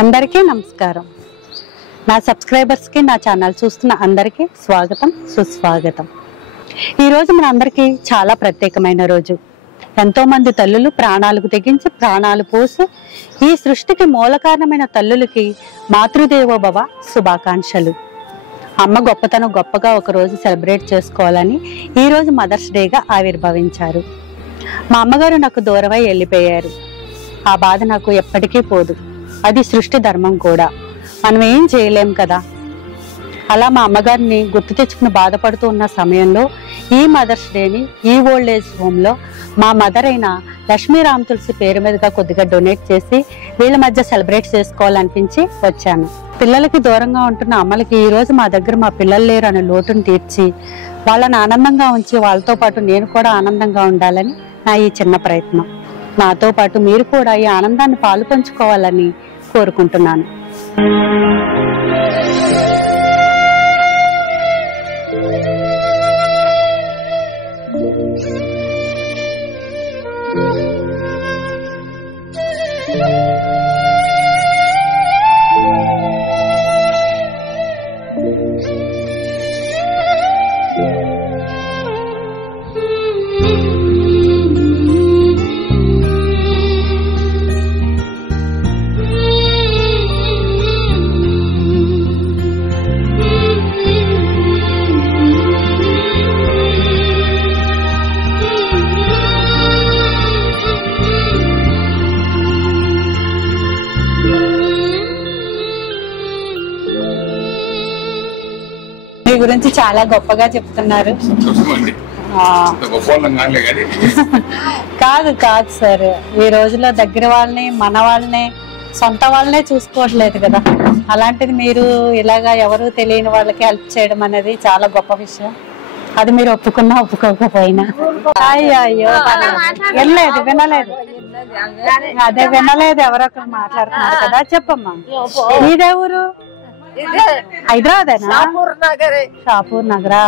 అందరికీ నమస్కారం. నా సబ్స్క్రైబర్స్ కి, నా ఛానల్ చూస్తున్న అందరికీ స్వాగతం, సుస్వాగతం. ఈ రోజు మన అందరికీ చాలా ప్రత్యేకమైన రోజు. ఎంతో మంది తల్లులు ప్రాణాలకు తెగించి ప్రాణాలు పోసి ఈ సృష్టికి మూల కారణమైన తల్లులకి మాతృదేవోభవ శుభాకాంక్షలు. అమ్మ గొప్పతనం గొప్పగా ఒక రోజు సెలబ్రేట్ చేసుకోవాలని ఈ రోజు మదర్స్ డేగా ఆవిర్భవించారు. మా అమ్మగారు నాకు దూరమై వెళ్ళిపోయారు. ఆ బాధ నాకు ఎప్పటికీ పోదు. అది సృష్టి ధర్మం కూడా, మనం ఏం చేయలేం కదా. అలా మా అమ్మగారిని గుర్తు తెచ్చుకుని బాధపడుతూ ఉన్న సమయంలో ఈ మదర్స్ డేని ఈ ఓల్డ్ ఏజ్ హోమ్లో మా మదర్ అయిన లక్ష్మీ రామ్ తులసి పేరు మీదుగా కొద్దిగా డొనేట్ చేసి వీళ్ళ మధ్య సెలబ్రేట్ చేసుకోవాలనిపించి వచ్చాను. పిల్లలకి దూరంగా ఉంటున్న అమ్మలకి ఈ రోజు మా దగ్గర మా పిల్లలు లేరు అనే లోటును తీర్చి వాళ్ళని ఆనందంగా ఉంచి వాళ్ళతో పాటు నేను కూడా ఆనందంగా ఉండాలని నా ఈ చిన్న ప్రయత్నం. నాతో పాటు మీరు కూడా ఈ ఆనందాన్ని పాలు పంచుకోవాలని కోరుకుంటున్నాను. మీ గురించి చాలా గొప్పగా చెప్తున్నారు. కాదు కాదు సార్, ఈ రోజులో దగ్గర వాళ్ళని, మన వాళ్ళని, సొంత వాళ్ళనే చూసుకోవట్లేదు కదా. అలాంటిది మీరు ఇలాగా ఎవరు తెలియని వాళ్ళకి హెల్ప్ చేయడం అనేది చాలా గొప్ప విషయం. అది మీరు ఒప్పుకున్నా ఒప్పుకోకపోయినా. అయ్యో వినలేదు వినలేదు అదే వినలేదు, ఎవరొకరు మాట్లాడుతున్నారు కదా. చెప్పమ్మా, మీదే ఊరు? హైదరాబాదేనా? షాపూర్ నగరా?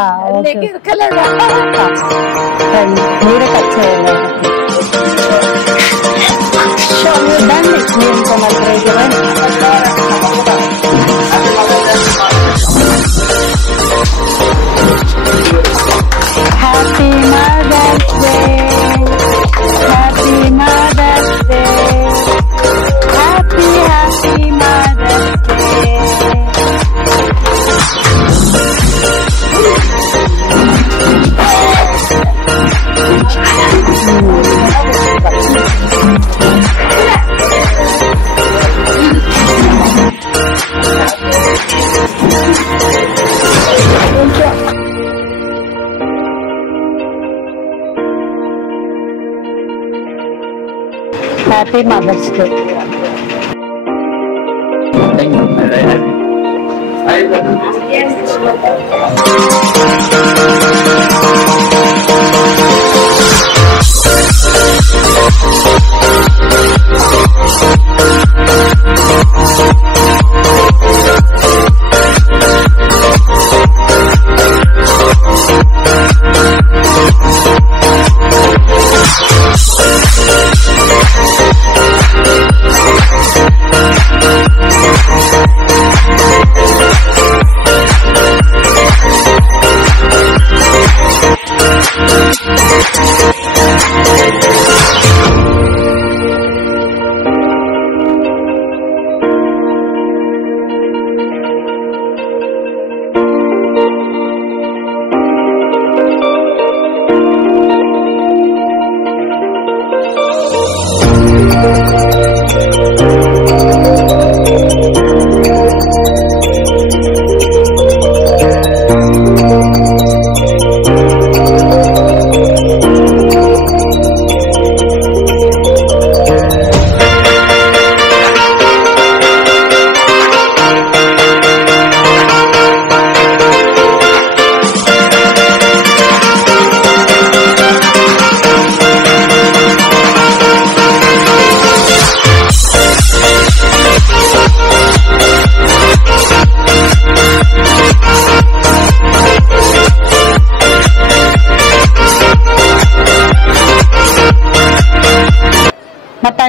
మీరే టచ్ చేయాలి. Happy mother's day, happy mother's day, happy happy mother's day. Happy mother's day.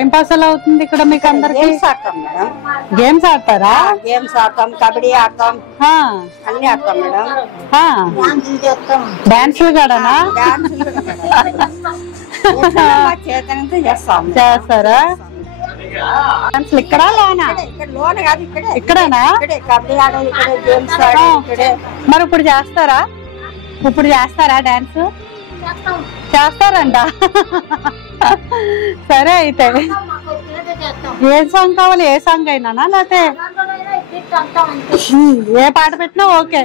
Time pass ఎలా అవుతుంది ఇక్కడ మీకు అందరికి? గేమ్స్ ఆడతారా? గేమ్స్ ఆడతాం, కబడ్డీ ఆడతాం, అన్ని ఆడతాం మేడం. డాన్సులు కూడానా? చేస్తారా డాన్సులు ఇక్కడ? ఇక్కడేనా? మరి ఇప్పుడు చేస్తారా? ఇప్పుడు చేస్తారా డాన్స్? చేస్తారంట. సరే అయితే ఏ సాంగ్ కావాలి? ఏ సాంగ్ అయినా లేకపోతే ఏ పాట పెట్టినా ఓకే.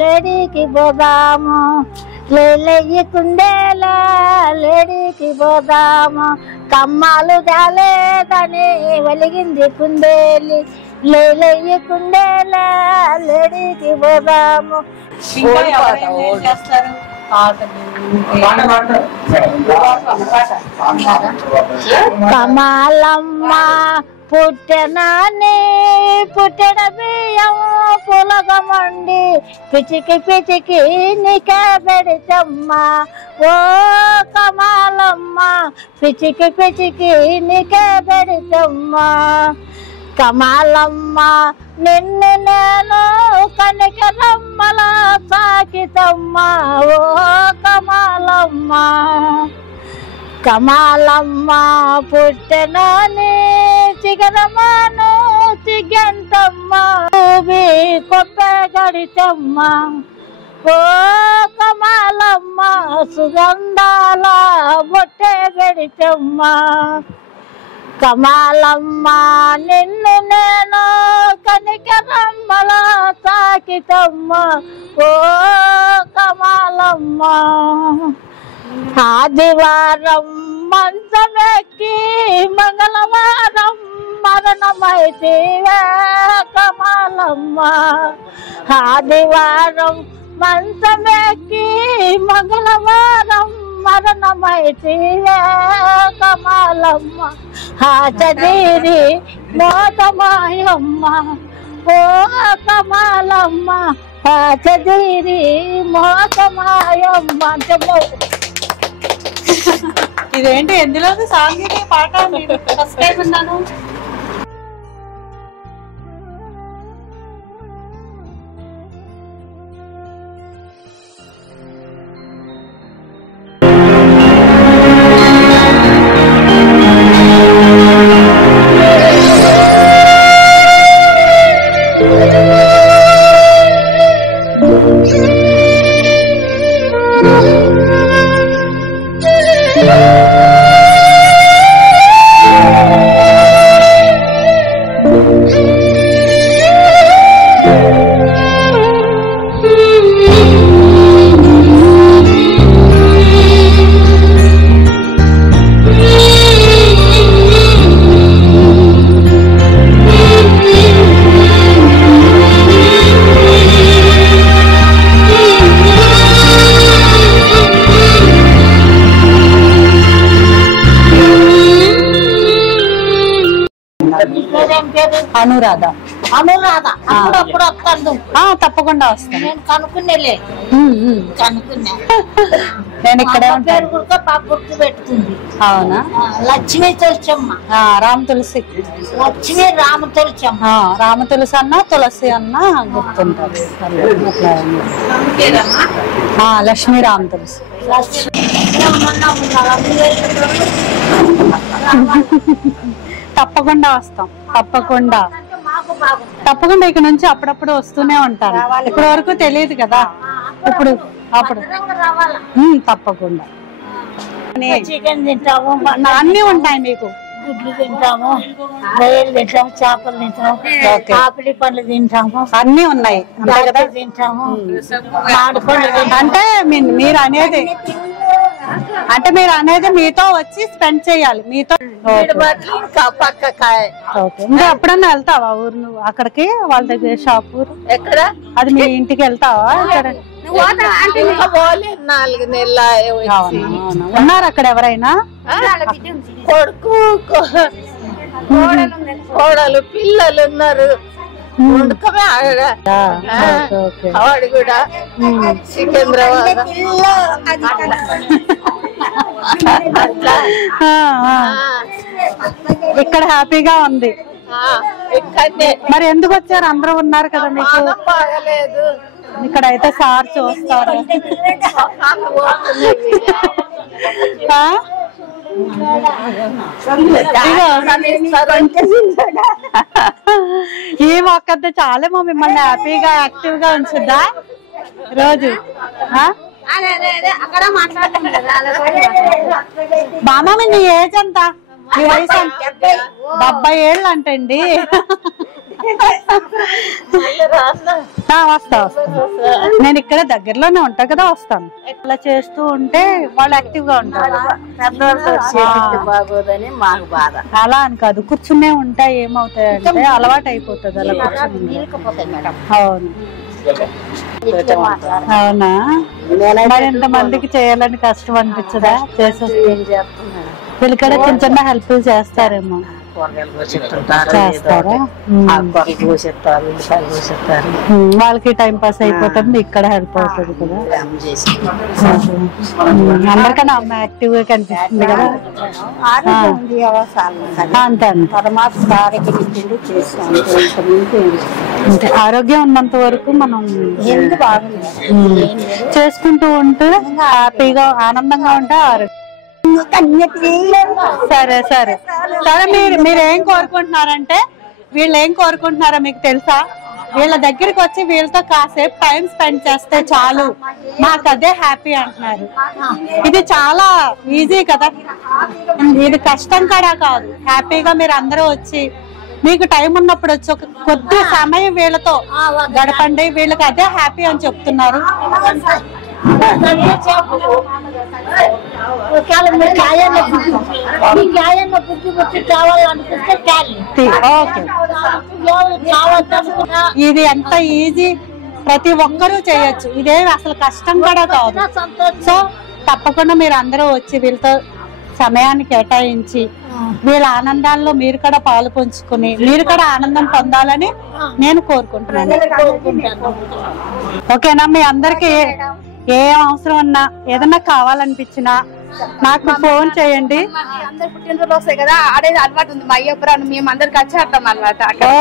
లేడీకి పోదాము, లేలయ్యి కుండేలా లేడీకి పోదాము, కమ్మాలు జాలేదని వెలిగింది కుందేలి, లేలయ్యి కుండేలా లేడీకి పోదాము. కమాలమ్మ పుట్టెనాని పుట్టెడ బియ్యం పులగమండి పిచికి పిచికి నీకే పెడితమ్మ, ఓ కమాలమ్మ పిచికి పిచికి నీకే పెడితమ్మ. కమాలమ్మ నిన్ను నేను కనికరమ్మల సాకితమ్మ, ఓ కమాలమ్మ. కమాలమ్మ పుట్టెనాని చిగరమాను చిగంటమ్మ, కొబ్బె గడితమ్మ, ఓ కమాలమ్మ సుగంధాల బొట్టె పెడితమ్మ. కమాలమ్మ నిన్ను నేను కనికరమ్మల తాకితమ్మ, ఓ కమాలమ్మ. ఆదివారం మంచమెక్కి మంగళవారం మరణమైతివే కమాలమ్మ, ఆదివారం మంచమెక్కి మంగళవారం మరణమైతివే కమాలమ్మ. చదిరి మోతమాయమ్మ, ఓ కమాలమ్మ చదిరి మోతమాయమ్మ. ఇదేంటి ఎందులో సాంగ్ పాట? ఫస్ట్ టైం విన్నాను. అనురాధ. అప్పుడప్పుడు వస్తాను. తప్పకుండా వస్తాను. నేను కనుక్కునేలే కనుక్కున్నా. నేను ఇక్కడ పేరు కూడా బాగా గుర్తు పెట్టుకుంది. అవునా? లక్ష్మీ తులసమ్మ. రామ తులసి. లక్ష్మీ రామ తులసమ్మ. రామ తులసి అన్న తులసి అన్న గుర్తుంటారు. లక్ష్మీ రామ తులసి. తప్పకుండా వస్తాం. తప్పకుండా తప్పకుండా ఇక్కడ నుంచి అప్పుడప్పుడు వస్తూనే ఉంటాను. ఇప్పటి వరకు తెలియదు కదా, ఇప్పుడు అప్పుడు తప్పకుండా. చికెన్ తింటాము, అన్ని ఉంటాయి మీకు. గుడ్లు తింటాము, రొయ్యలు తింటాము, చేపలు తింటాము, ఆపిడి పండ్లు తింటాము, అన్ని ఉన్నాయి తింటాము, మామిడి పండ్లు తింటాము. అంటే మీరు అనేది మీతో వచ్చి స్పెండ్ చేయాలి. మీతో ఇంకా ఎప్పుడన్నా వెళ్తావా ఊరు నువ్వు అక్కడికి వాళ్ళ దగ్గర షాప్ ఊరు ఎక్కడ అది మీ ఇంటికి వెళ్తావా? ఉన్నారు అక్కడ ఎవరైనా? కొడుకు కోడలు పిల్లలు ఉన్నారు. ఆవిడ కూడా సికింద్రాబాద్. ఇక్కడ హ్యాపీగా ఉంది. మరి ఎందుకు వచ్చారు? అందరూ ఉన్నారు కదా మీకు. బాగలేదు ఇక్కడ అయితే సార్ చూస్తారు. ఈ మొక్కద్ద చాలేమో మిమ్మల్ని హ్యాపీగా యాక్టివ్ గా ఉంచుద్దా రోజు? బామ్మ మీ ఏజ్ ఎంత? మీ వయసు 70 ఏళ్ళు అంటండి. వస్తా నేను ఇక్కడ దగ్గరలోనే ఉంటా కదా, వస్తాను. ఇట్లా చేస్తూ ఉంటే వాళ్ళు యాక్టివ్ గా ఉంటారు. బాగోదని మాకు బాధ. అలా అని కాదు, కూర్చునే ఉంటా ఏమవుతాయి అంటే అలవాటు అయిపోతుంది అలా కూర్చుని. అవును. అవునా? మరి ఎంత మందికి చేయాలని కష్టం అనిపించదా? వీళ్ళకడ చిన్న చిన్న హెల్ప్ చేస్తారేమో. చేస్తారా? వాళ్ళకి టైం పాస్ అయిపోతుంది, ఇక్కడ హెల్ప్ అవుతుంది కదా. అందరికన్నా అమ్మ యాక్టివ్ గా కనిపిస్తుంది కదా. అంతే అంతే. ఆరోగ్యం ఉన్నంత వరకు మనం చేసుకుంటూ ఉంటే హ్యాపీగా ఆనందంగా ఉంటే ఆరోగ్యం. సరే సరే సరే. మీరేం కోరుకుంటున్నారంటే, వీళ్ళు ఏం కోరుకుంటున్నారో మీకు తెలుసా? వీళ్ళ దగ్గరికి వచ్చి వీళ్ళతో కాసేపు టైం స్పెండ్ చేస్తే చాలు, మాకు అదే హ్యాపీ అంటున్నారు. ఇది చాలా ఈజీ కదా, ఇది కష్టం కూడా కాదు. హ్యాపీగా మీరు అందరూ వచ్చి మీకు టైం ఉన్నప్పుడు వచ్చి ఒక కొద్ది సమయం వీళ్ళతో గడపండి, వీళ్ళకి అదే హ్యాపీ అని చెప్తున్నారు. ఇది ఎంత ఈజీ, ప్రతి ఒక్కరూ చేయొచ్చు. ఇదేమి అసలు కష్టం కూడా కాదు. సో తప్పకుండా మీరు అందరూ వచ్చి వీళ్ళతో సమయాన్ని కేటాయించి వీళ్ళ ఆనందాల్లో మీరు కూడా పాలు పంచుకుని మీరు కూడా ఆనందం పొందాలని నేను కోరుకుంటున్నాను. ఓకేనా? మీ అందరికి ఏ అవసరం ఉన్నా ఏదన్నా కావాలనిపించినా నాకు ఫోన్ చేయండి.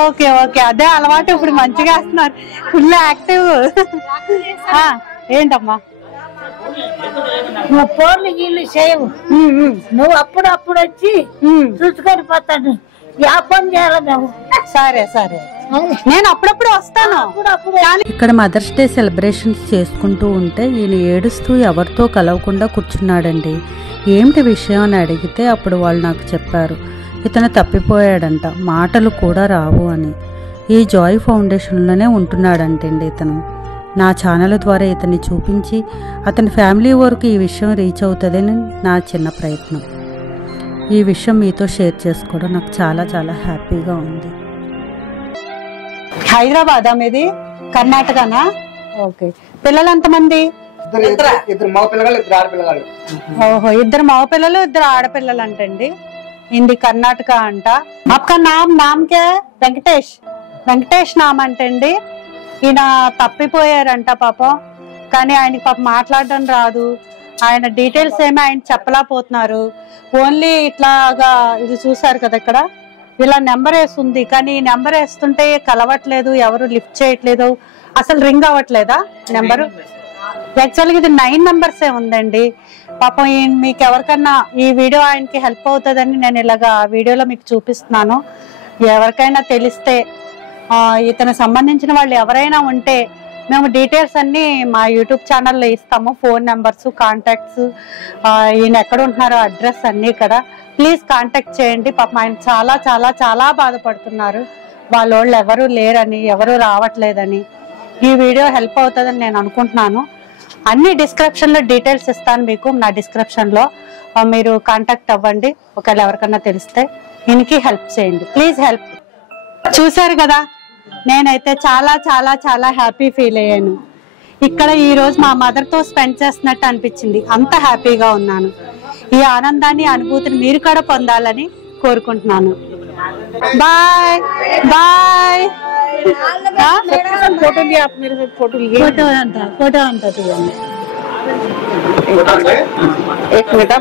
ఓకే ఓకే, అదే అలవాటు. ఇప్పుడు మంచిగా వేస్తున్నారు, ఫుల్ యాక్టివ్. ఏంటమ్మా నువ్వు ఫోన్లు గీళ్ళు చేయవు, నువ్వు అప్పుడు వచ్చి చూసుకొని పోతాను. వ్యాపారం చేయాలి మేము. సరే సరే, నేను అప్పుడప్పుడు వస్తాను. ఇక్కడ మదర్స్ డే సెలబ్రేషన్స్ చేసుకుంటూ ఉంటే ఈయన ఏడుస్తూ ఎవరితో కలవకుండా కూర్చున్నాడండి. ఏమిటి విషయం అని అడిగితే అప్పుడు వాళ్ళు నాకు చెప్పారు, ఇతను తప్పిపోయాడంట, మాటలు కూడా రావు అని. ఈ జాయ్ ఫౌండేషన్లోనే ఉంటున్నాడంటండి ఇతను. నా ఛానల్ ద్వారా ఇతన్ని చూపించి అతని ఫ్యామిలీ వరకు ఈ విషయం రీచ్ అవుతుందని నా చిన్న ప్రయత్నం. ఈ విషయం మీతో షేర్ చేసుకోవడం నాకు చాలా చాలా హ్యాపీగా ఉంది. హైదరాబాద్ మీది? కర్ణాటకనా? ఓకే. పిల్లలు ఎంతమంది? ఇద్దరు మగ పిల్లలు, ఇద్దరు ఆడపిల్లలు. ఓహో, ఇద్దరు మగ పిల్లలు, ఇద్దరు ఆడపిల్లలు అంటండి. హిందీ కర్ణాటక అంట. आपका नाम क्या है? వెంకటేష్ నామ్ అంటండి. ఈయన తప్పిపోయారంట పాపం. కానీ ఆయనకి పాపం మాట్లాడడం రాదు. ఆయన డీటెయిల్స్ ఏమీ ఆయన చెప్పలేకపోతున్నారు. ఓన్లీ ఇట్లాగా ఇది చూసారు కదా, ఇక్కడ ఇలా నెంబర్ వేస్తుంది. కానీ ఈ నెంబర్ వేస్తుంటే కలవట్లేదు, ఎవరు లిఫ్ట్ చేయట్లేదు. అసలు రింగ్ అవ్వట్లేదా నెంబరు? యాక్చువల్గా ఇది 9 నెంబర్స్ ఉందండి. పాపం మీకు ఎవరికన్నా ఈ వీడియో ఆయనకి హెల్ప్ అవుతుందని నేను ఇలాగా వీడియోలో మీకు చూపిస్తున్నాను. ఎవరికైనా తెలిస్తే ఇతను సంబంధించిన వాళ్ళు ఎవరైనా ఉంటే మేము డీటెయిల్స్ అన్ని మా యూట్యూబ్ ఛానల్లో ఇస్తాము. ఫోన్ నెంబర్స్, కాంటాక్ట్స్, ఈయన ఎక్కడ ఉంటున్నారో అడ్రస్ అన్నీ కదా. ప్లీజ్ కాంటాక్ట్ చేయండి. పాపం ఆయన చాలా చాలా చాలా బాధపడుతున్నారు. వాళ్ళు ఎవరు లేరని, ఎవరు రావట్లేదని. ఈ వీడియో హెల్ప్ అవుతుందని నేను అనుకుంటున్నాను. అన్ని డిస్క్రిప్షన్ లో డీటెయిల్స్ ఇస్తాను మీకు. నా డిస్క్రిప్షన్ లో మీరు కాంటాక్ట్ అవ్వండి. ఒకవేళ ఎవరికన్నా తెలిస్తే ఈయనకి హెల్ప్ చేయండి. Please help. చూసారు కదా, నేనైతే చాలా చాలా చాలా హ్యాపీ ఫీల్ అయ్యాను. ఇక్కడ ఈ రోజు మా మదర్ తో స్పెండ్ చేస్తున్నట్టు అనిపించింది. అంత హ్యాపీగా ఉన్నాను. ఈ ఆనందాన్ని, అనుభూతిని మీరు కూడా పొందాలని కోరుకుంటున్నాను. Bye bye. फोटो लिया आप मेरे साथ? फोटो फोटो अंता तीयंడి. एक मिनट